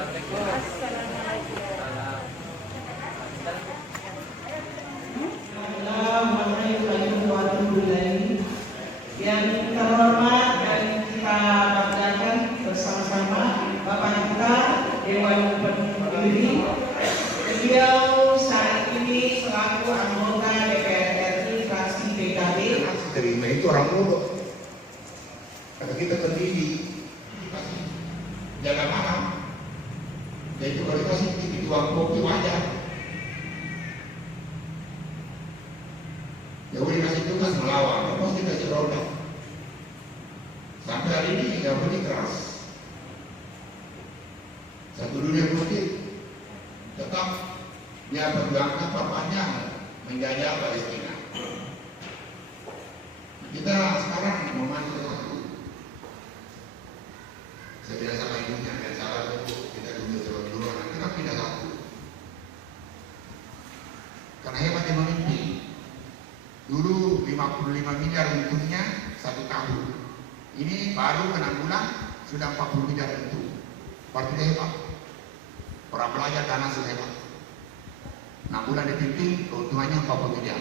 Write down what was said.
Yang terhormat dan kita banggakan bersama-sama Bapak kita Dewan Pendiri. Beliau saat ini selaku anggota DPR RI fraksi PKB. Terima itu orang bodoh. Kata kita pendiri, jaga malam. Jadi kalau kita sih itu uang kopi wajar. Ya udah kasih tugas melawan, pasti kasih roda. Sampai hari ini nggak boleh keras. Satu dunia putih tetap dia perjuangkan bapaknya menjajah Palestina. Kita sekarang membantu satu. Saya tidak salah ibunya, yang salah itu kita dulu nanti kita pindah satu. Karena hebatnya memimpin. Dulu 55 miliar untungnya 1 tahun. Ini baru 6 bulan sudah 40 miliar untung. Berarti hebat. Orang belajar dana sudah hebat. 6 bulan dipimpin keuntungannya 40 miliar.